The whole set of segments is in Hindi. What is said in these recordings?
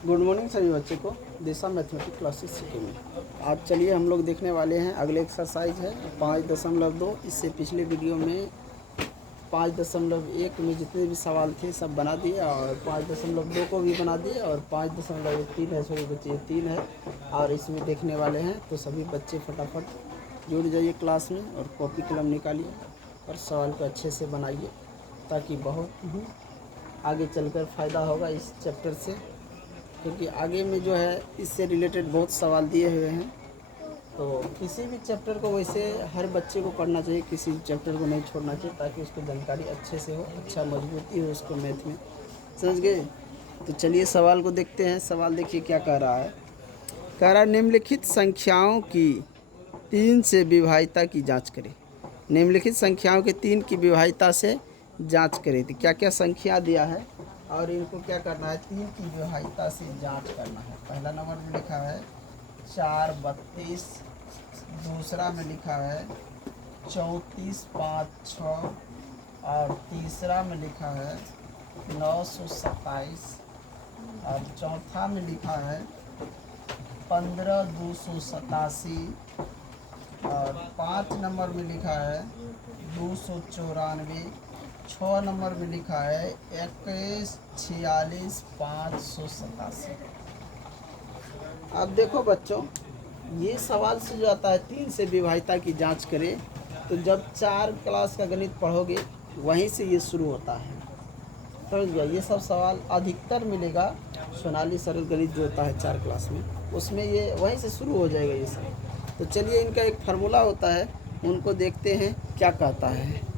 गुड मॉर्निंग सभी बच्चे को दिशा मैथमेटिक्स क्लासेस सीखेंगे। आज चलिए हम लोग देखने वाले हैं अगले एक्सरसाइज है 5.2। इससे पिछले वीडियो में 5.1 में जितने भी सवाल थे सब बना दिए और 5.2 को भी बना दिए और 5.3 है, सभी बच्चे 3 है और इसमें देखने वाले हैं। तो सभी बच्चे फटाफट जुड़ जाइए क्लास में और कॉपी कलम निकालिए और सवाल को अच्छे से बनाइए ताकि बहुत ही आगे चलकर फ़ायदा होगा इस चैप्टर से, क्योंकि आगे में जो है इससे रिलेटेड बहुत सवाल दिए हुए हैं। तो किसी भी चैप्टर को वैसे हर बच्चे को पढ़ना चाहिए, किसी चैप्टर को नहीं छोड़ना चाहिए ताकि उसको जानकारी अच्छे से हो, अच्छा मजबूती हो उसको मैथ में। समझ गए? तो चलिए सवाल को देखते हैं। सवाल देखिए क्या कह रहा है। कह रहा है निम्नलिखित संख्याओं की 3 से विभाज्यता की जाँच करें। निम्नलिखित संख्याओं के 3 की विभाज्यता से जाँच करें। तो क्या क्या संख्या दिया है और इनको क्या करना है, 3 की विभाज्यता से जांच करना है। पहला नंबर में लिखा है 4 32, दूसरा में लिखा है 34 5 6 और तीसरा में लिखा है 927 और चौथा में लिखा है 15 287 और 5 नंबर में लिखा है 294, 6 नंबर में लिखा है 21 46 587। अब देखो बच्चों, ये सवाल से जो आता है 3 से विभाज्यता की जांच करें, तो जब 4 क्लास का गणित पढ़ोगे वहीं से ये शुरू होता है। समझ गया? ये सब सवाल अधिकतर मिलेगा सोनाली सरल गणित जो होता है 4 क्लास में, उसमें ये वहीं से शुरू हो जाएगा ये सब। तो चलिए इनका एक फार्मूला होता है, उनको देखते हैं क्या कहता है।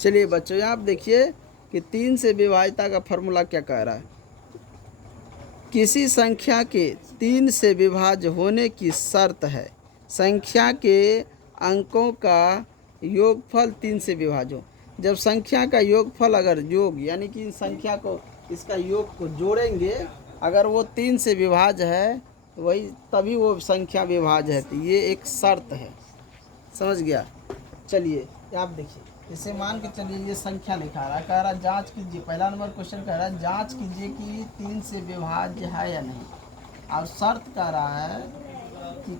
चलिए बच्चों, यहाँ आप देखिए कि 3 से विभाज्यता का फार्मूला क्या कह रहा है। किसी संख्या के 3 से विभाज्य होने की शर्त है संख्या के अंकों का योगफल 3 से विभाज्य हो। जब संख्या का योगफल अगर योग यानी कि संख्या को इसका योग को जोड़ेंगे, अगर वो 3 से विभाज्य है वही तभी वो संख्या विभाज्य है। तो ये एक शर्त है। समझ गया? चलिए आप देखिए, इसे मान के चलिए ये संख्या लिखा रहा है, कह रहा है जांच कीजिए। पहला नंबर क्वेश्चन कह रहा है जांच कीजिए कि 3 से विभाज्य है या नहीं, और शर्त कह रहा है कि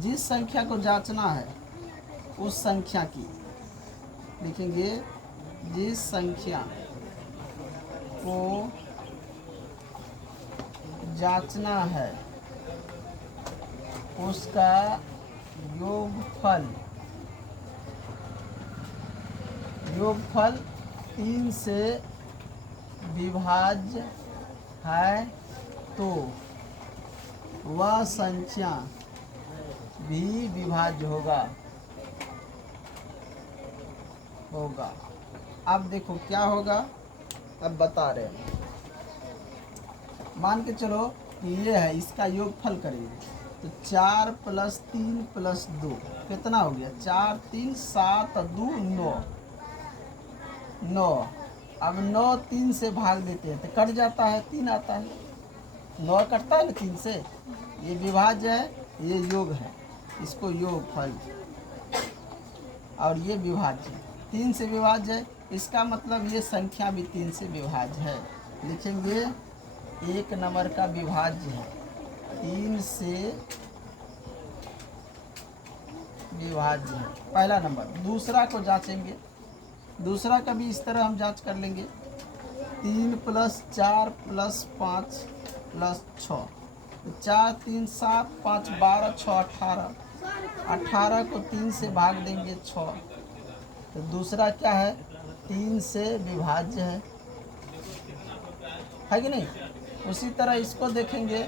जिस संख्या को जांचना है उस संख्या की, लिखेंगे जिस संख्या को जांचना है उसका योगफल 3 से विभाज्य है तो वह संख्या भी विभाज्य होगा। अब देखो क्या होगा, अब बता रहे हैं। मान के चलो कि ये है, इसका योगफल करेंगे तो 4 + 3 + 2 कितना हो गया, 4 3 7 2 9। अब 9 3 से भाग देते हैं तो कट जाता है, 3 आता है। 9 कटता है ना 3 से। ये विभाज्य है, ये योग है, इसको योगफल, और ये विभाज्य 3 से विभाज्य है। इसका मतलब ये संख्या भी 3 से विभाज्य है। लिखेंगे 1 नंबर का विभाज्य है, 3 से विभाज्य है पहला नंबर। दूसरा को जांचेंगे, दूसरा का भी इस तरह हम जांच कर लेंगे। 3 + 4 + 5 + 6, 4 3 7 5 12 6 18। 18 को 3 से भाग देंगे 6, तो दूसरा क्या है, 3 से विभाज्य है कि नहीं। उसी तरह इसको देखेंगे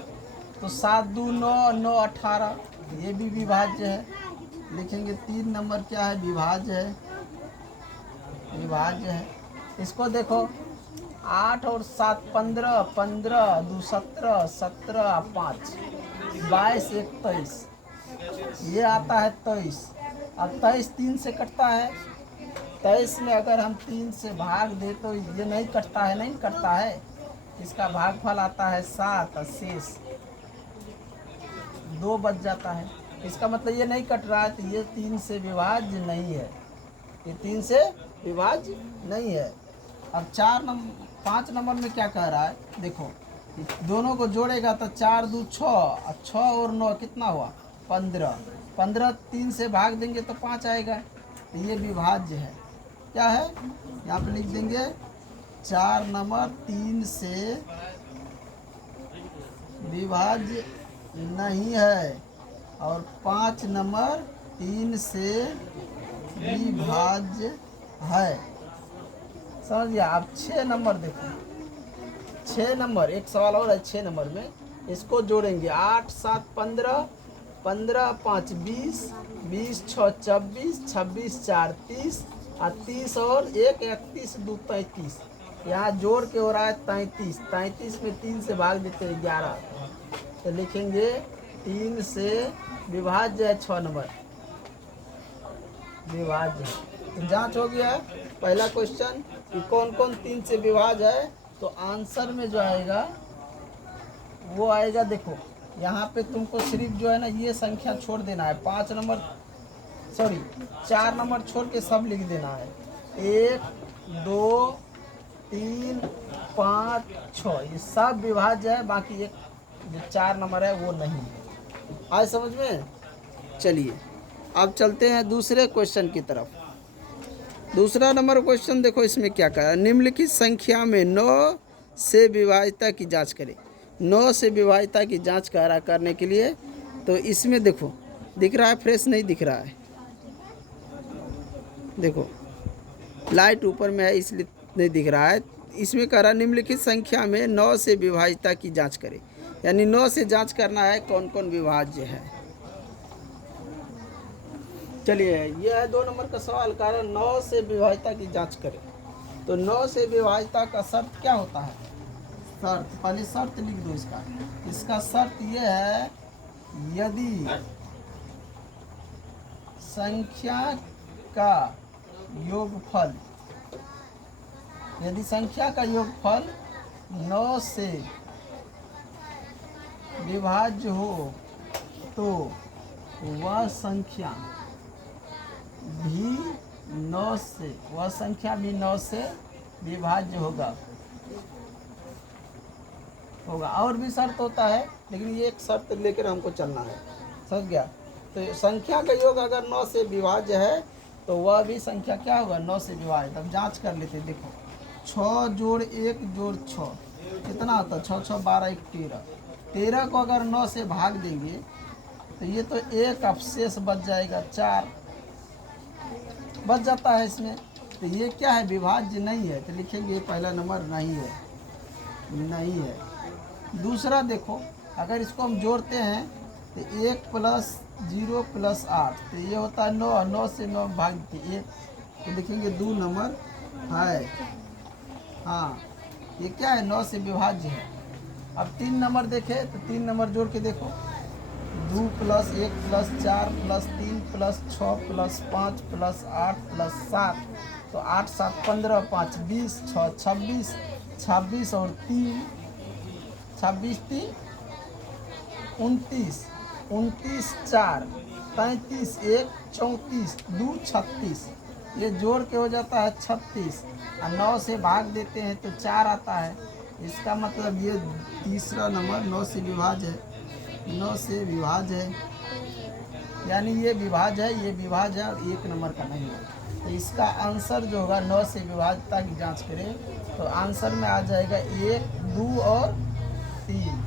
तो 7 2 9 9 18, ये भी विभाज्य है। लिखेंगे 3 नंबर क्या है, विभाज्य है। इसको देखो 8 और 7 15, 15 2 17, 17 5 22 1 23, ये आता है 23। अब 23 3 से कटता है, 23 में अगर हम 3 से भाग दे तो ये नहीं कटता है, इसका भागफल आता है 7 और शेष 2 बच जाता है। इसका मतलब ये नहीं कट रहा है, तो ये 3 से विभाज्य नहीं है, ये 3 से विभाज्य नहीं है। अब 5 नंबर में क्या कह रहा है, देखो दोनों को जोड़ेगा तो 4 दूनी 6 और 6 और 9 कितना हुआ 15। 15 3 से भाग देंगे तो 5 आएगा। तो ये विभाज्य है। क्या है, यहाँ पे लिख देंगे 4 नंबर 3 से विभाज्य नहीं है और 5 नंबर 3 से विभाज्य है। समझ गया। आप 6 नंबर देखो, 6 नंबर एक सवाल और है 6 नंबर में, इसको जोड़ेंगे 8 7 15, 15 5 20, 20 6 24, 26 4 30 और 30 और 1 31 2 33। यहाँ जोड़ के हो रहा है 33। 33 में 3 से भाग देते हैं 11, तो लिखेंगे 3 से विभाज्य है 6 नंबर विभाज्य है। तो जांच हो गया पहला क्वेश्चन कि कौन कौन 3 से विभाज्य है। तो आंसर में जो आएगा वो आएगा, देखो यहाँ पे तुमको सिर्फ जो है ना ये संख्या छोड़ देना है, 5 नंबर 4 नंबर छोड़ के सब लिख देना है। 1 2 3 5 6 ये सब विभाज्य है, बाकी एक जो 4 नंबर है वो नहीं है। आज समझ में। चलिए अब चलते हैं दूसरे क्वेश्चन की तरफ। दूसरा नंबर क्वेश्चन देखो, इसमें क्या कहा है, निम्नलिखित संख्या में 9 से विभाज्यता की जांच करें। 9 से विभाज्यता की जांच करने के लिए तो इसमें देखो दिख रहा है, फ्रेश नहीं दिख रहा है, देखो लाइट ऊपर में है इसलिए नहीं दिख रहा है। इसमें कह रहा है निम्नलिखित संख्या में 9 से विभाज्यता की जांच करें, यानी 9 से जांच करना है कौन कौन विभाज्य है। चलिए ये है 2 नंबर का सवाल, कारण 9 से विभाज्यता की जांच करें। तो 9 से विभाज्यता का शर्त क्या होता है, शर्त पहले शर्त लिख दो इसका शर्त ये है, यदि संख्या का योगफल 9 से विभाज्य हो तो वह संख्या भी 9 से विभाज्य होगा। और भी शर्त होता है, लेकिन ये एक शर्त लेकर हमको चलना है, समझ गया। तो संख्या का योग अगर 9 से विभाज्य है तो वह भी संख्या क्या होगा 9 से विभाज्य। तब जांच कर लेते, देखो 6 जोड़ 1 जोड़ 6 कितना होता है, 6 6 12 1 13। 13 को अगर 9 से भाग देंगे तो ये तो एक अवशेष बच जाएगा, 4 बच जाता है इसमें। तो ये क्या है, विभाज्य नहीं है। तो लिखेंगे पहला नंबर नहीं है। दूसरा देखो, अगर इसको हम जोड़ते हैं तो 1 + 0 + 8 तो ये होता है 9। 9 से 9 भाग देते 1, तो लिखेंगे 2 नंबर है। हाँ ये क्या है 9 से विभाज्य है। अब 3 नंबर देखें तो 3 नंबर जोड़ के देखो, 2 + 1 + 4 + 3 + 6 + 5 + 8 + 7 तो 8 7 15 5 20 6 26 26 और 3 26 3 29 29 4 33 1 34 2 36 ये जोड़ के हो जाता है 36 और 9 से भाग देते हैं तो 4 आता है। इसका मतलब ये तीसरा नंबर 9 से विभाज्य है। 9 से विभाज्य है, यानी ये विभाज्य है, ये विभाज्य है और 1 नंबर का नहीं है। तो इसका आंसर जो होगा 9 से विभाज्यता की जांच करें तो आंसर में आ जाएगा 1 2 और 3।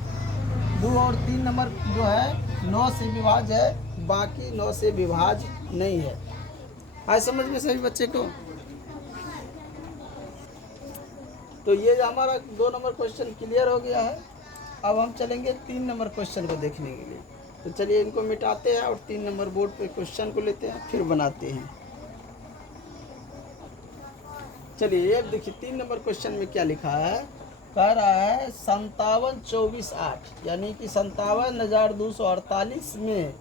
2 और 3 नंबर जो है 9 से विभाज्य है, बाकी 9 से विभाज्य नहीं है। आज समझ में सभी बच्चे को। तो ये हमारा 2 नंबर क्वेश्चन क्लियर हो गया है। अब हम चलेंगे 3 नंबर क्वेश्चन को देखने के लिए। तो चलिए इनको मिटाते हैं और 3 नंबर बोर्ड पे क्वेश्चन को लेते हैं, फिर बनाते हैं। चलिए ये देखिए 3 नंबर क्वेश्चन में क्या लिखा है, कह रहा है 57 24 8 यानी कि 57,248 में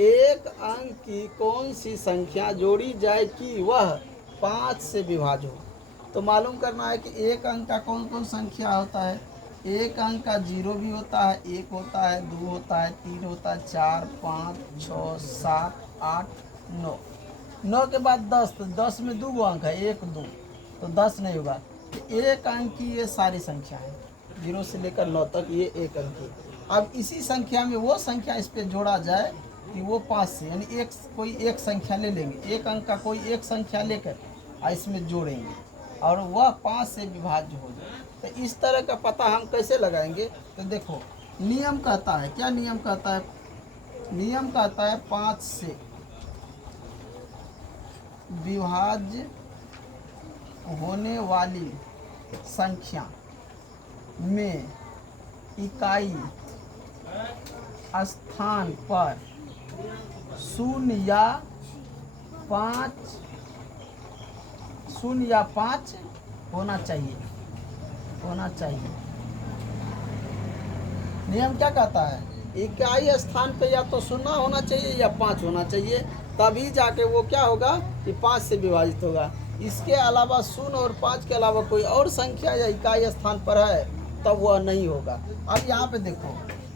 एक अंक की कौन सी संख्या जोड़ी जाए कि वह 5 से विभाज्य हो। तो मालूम करना है कि एक अंक का कौन कौन संख्या होता है। एक अंक का 0 भी होता है, 1 होता है, 2 होता है, 3 होता है, 4 5 6 7 8 9। 9 के बाद 10, तो 10 में 2 अंक है, 1 2 तो 10 नहीं होगा। एक अंक की ये सारी संख्या है, 0 से लेकर 9 तक ये एक अंक की। अब इसी संख्या में वो संख्या इस पे जोड़ा जाए कि वो 5 से, यानी एक कोई एक संख्या ले लेंगे, एक अंक का कोई एक संख्या लेकर और इसमें जोड़ेंगे और वह 5 से विभाज्य हो जाए। तो इस तरह का पता हम कैसे लगाएंगे? तो देखो, नियम कहता है, क्या नियम कहता है? नियम कहता है 5 से विभाज्य होने वाली संख्या में इकाई स्थान पर 0 या 5 होना चाहिए। नियम क्या कहता है? इकाई स्थान पे या तो 0 होना चाहिए या 5 होना चाहिए, तभी जाके वो क्या होगा कि 5 से विभाजित होगा। इसके अलावा 0 और 5 के अलावा कोई और संख्या या इकाई स्थान पर है तब वह नहीं होगा। अब यहाँ पे देखो,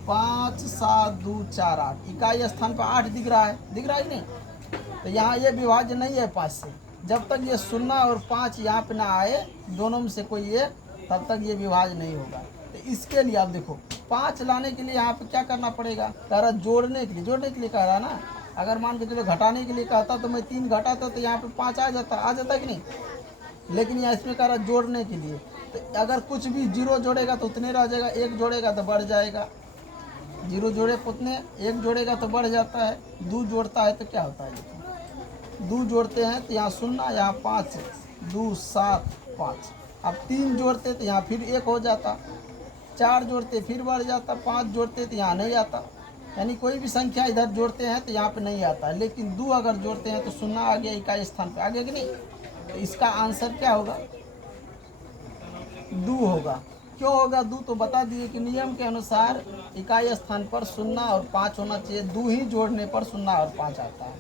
5, 7, 2, 4, 8, इकाई स्थान पर 8 दिख रहा है कि नहीं? तो यहाँ ये विभाज्य नहीं है 5 से। जब तक ये 0 और 5 यहाँ पे ना आए, दोनों में से कोई एक, तब तक ये विभाज्य नहीं होगा। तो इसके लिए आप देखो, 5 लाने के लिए यहाँ पे क्या करना पड़ेगा? कह रहा जोड़ने के लिए कह रहा ना। अगर मान के चलो घटाने के लिए कहता तो मैं 3 घटाता तो यहाँ पे 5 आ जाता कि नहीं? लेकिन यहाँ इसमें कह रहा जोड़ने के लिए। तो अगर कुछ भी 0 जोड़ेगा तो उतने रह जाएगा, 1 जोड़ेगा तो बढ़ जाएगा। 0 जोड़े उतने, 1 जोड़ेगा तो बढ़ जाता है, 2 जोड़ता है तो क्या होता है? देखो, 2 जोड़ते हैं तो यहाँ 0, यहाँ 5, 2, 7, 5। अब 3 जोड़ते तो यहाँ फिर 1 हो जाता, 4 जोड़ते फिर बढ़ जाता, 5 जोड़ते तो यहाँ नहीं आता। यानी कोई भी संख्या इधर जोड़ते हैं तो यहाँ पे नहीं आता, लेकिन 2 अगर जोड़ते हैं तो 0 आ गया, इकाई स्थान पे आ गया कि नहीं? तो इसका आंसर क्या होगा? 2 होगा। क्यों होगा 2? तो बता दिए कि नियम के अनुसार इकाई स्थान पर 0 और 5 होना चाहिए, 2 ही जोड़ने पर 0 और 5 आता है।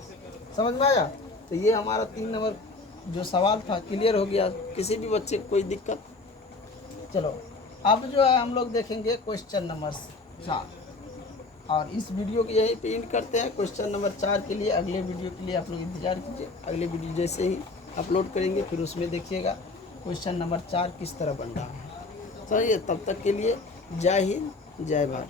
समझ में आया? तो ये हमारा 3 नंबर जो सवाल था क्लियर हो गया। किसी भी बच्चे को कोई दिक्कत? चलो अब जो है हम लोग देखेंगे क्वेश्चन नंबर 4, और इस वीडियो को यहीं पे एंड करते हैं। क्वेश्चन नंबर 4 के लिए अगले वीडियो के लिए आप लोग इंतजार कीजिए। अगले वीडियो जैसे ही अपलोड करेंगे फिर उसमें देखिएगा क्वेश्चन नंबर 4 किस तरह बन रहा है। चलिए, तब तक के लिए जय हिंद, जय भारत।